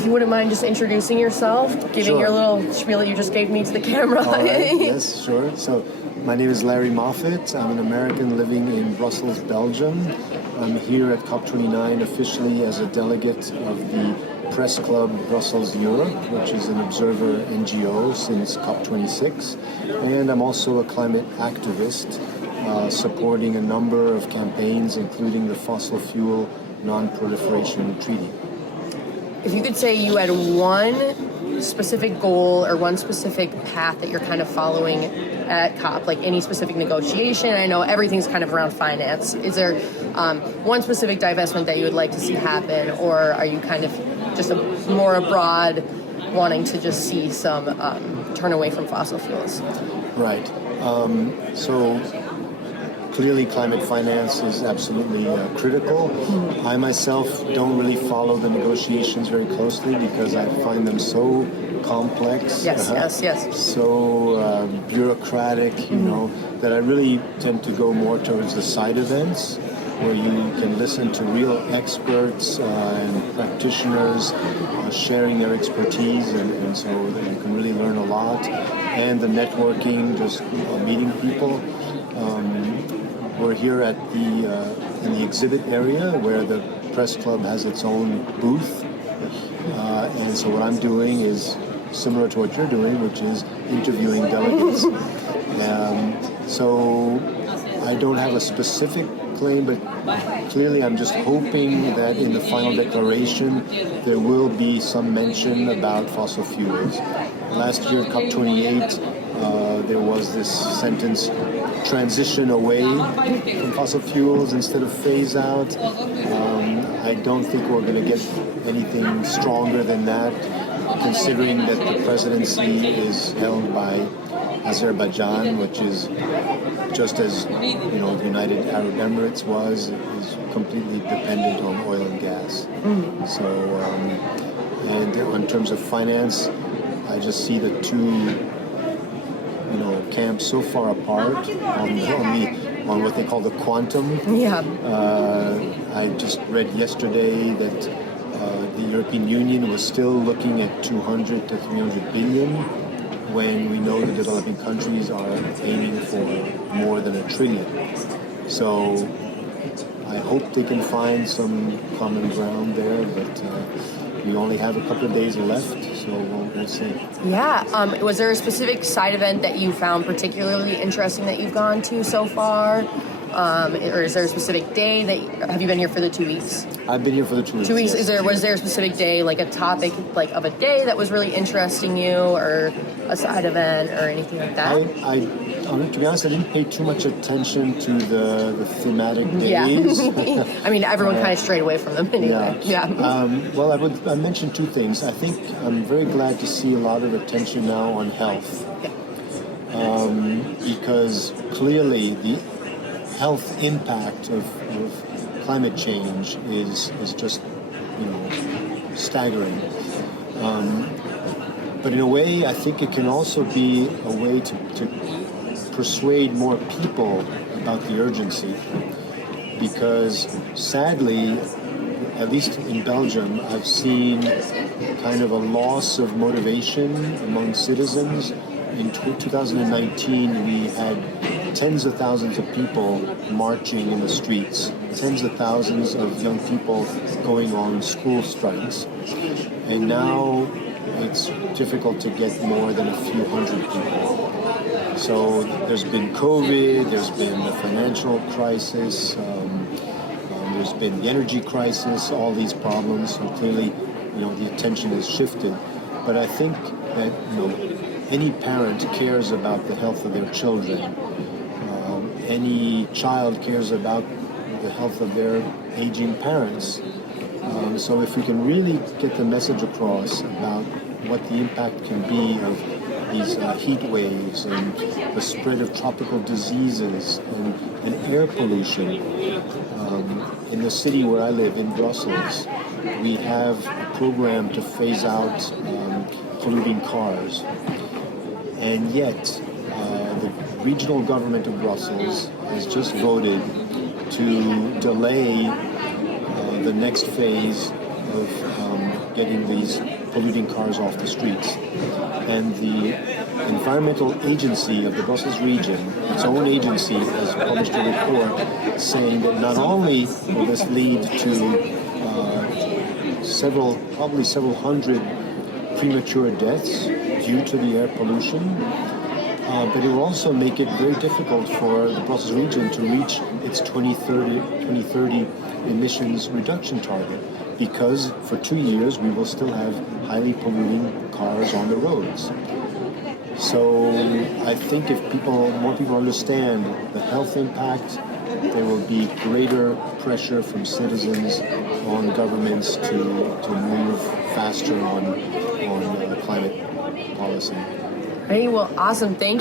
if you wouldn't mind just introducing yourself, giving Sure. your little spiel that you just gave me to the camera. All right. Yes, sure. So my name is Larry Moffit. I'm an American living in Brussels, Belgium. I'm here at COP29 officially as a delegate of the Press Club Brussels Europe, which is an observer NGO since COP26. And I'm also a climate activist, supporting a number of campaigns, including the fossil fuel non-proliferation treaty. If you could say you had one specific goal or one specific path that you're kind of following at COP, like any specific negotiation, I know everything's kind of around finance. Is there one specific divestment that you would like to see happen, or are you kind of just more abroad wanting to just see some turn away from fossil fuels? Right. So clearly climate finance is absolutely critical. Mm-hmm. I myself don't really follow the negotiations very closely because I find them so complex. Yes. So bureaucratic, you know, that I really tend to go more towards the side events where you can listen to real experts and practitioners sharing their expertise, and so that you can really learn a lot. And the networking, just meeting people. We're here at in the exhibit area where the press club has its own booth, and so what I'm doing is similar to what you're doing, which is interviewing delegates. So I don't have a specific claim, but clearly I'm just hoping that in the final declaration there will be some mention about fossil fuels. Last year, COP28, there was this sentence, transition away from fossil fuels instead of phase out. I don't think we're going to get anything stronger than that, considering that the presidency is held by Azerbaijan, which is just as the United Arab Emirates is completely dependent on oil and gas. Mm-hmm. So, and in terms of finance, I just see the two camps so far apart on what they call the quantum. Yeah. I just read yesterday that the European Union was still looking at 200 to 300 billion, when we know the developing countries are aiming for more than $1 trillion. So I hope they can find some common ground there, but we only have a couple of days left, so we'll see. Yeah. Was there a specific side event that you found particularly interesting that you've gone to so far? Or is there a specific day have you been here for the 2 weeks? I've been here for the 2 weeks. 2 weeks. Yes. Was there a specific day, like a topic, like of a day that was really interesting you, or a side event, or anything like that? To be honest, I didn't pay too much attention to the thematic days. Yeah. I mean, everyone kind of strayed away from them anyway. Yeah. Well, I mentioned two things. I think I'm very glad to see a lot of attention now on health. Yeah. Because clearly the health impact of climate change is just staggering. But in a way, I think it can also be a way to persuade more people about the urgency, because sadly, at least in Belgium, I've seen kind of a loss of motivation among citizens. In 2019, we had tens of thousands of people marching in the streets, tens of thousands of young people going on school strikes. And now it's difficult to get more than a few hundred people. So there's been COVID, there's been the financial crisis, there's been the energy crisis, all these problems. So clearly, the attention has shifted. But I think that, any parent cares about the health of their children. Any child cares about the health of their aging parents. So if we can really get the message across about what the impact can be of these heat waves and the spread of tropical diseases and air pollution. In the city where I live, in Brussels, we have a program to phase out polluting cars. And yet, the regional government of Brussels has just voted to delay the next phase of getting these polluting cars off the streets. And the environmental agency of the Brussels region, its own agency, has published a report saying that not only will this lead to probably several hundred premature deaths due to the air pollution, but it will also make it very difficult for the Brussels region to reach its 2030 emissions reduction target, because for 2 years we will still have highly polluting cars on the roads. So I think if more people understand the health impact, there will be greater pressure from citizens on governments to move faster on climate policy. Hey, well, awesome. Thank you.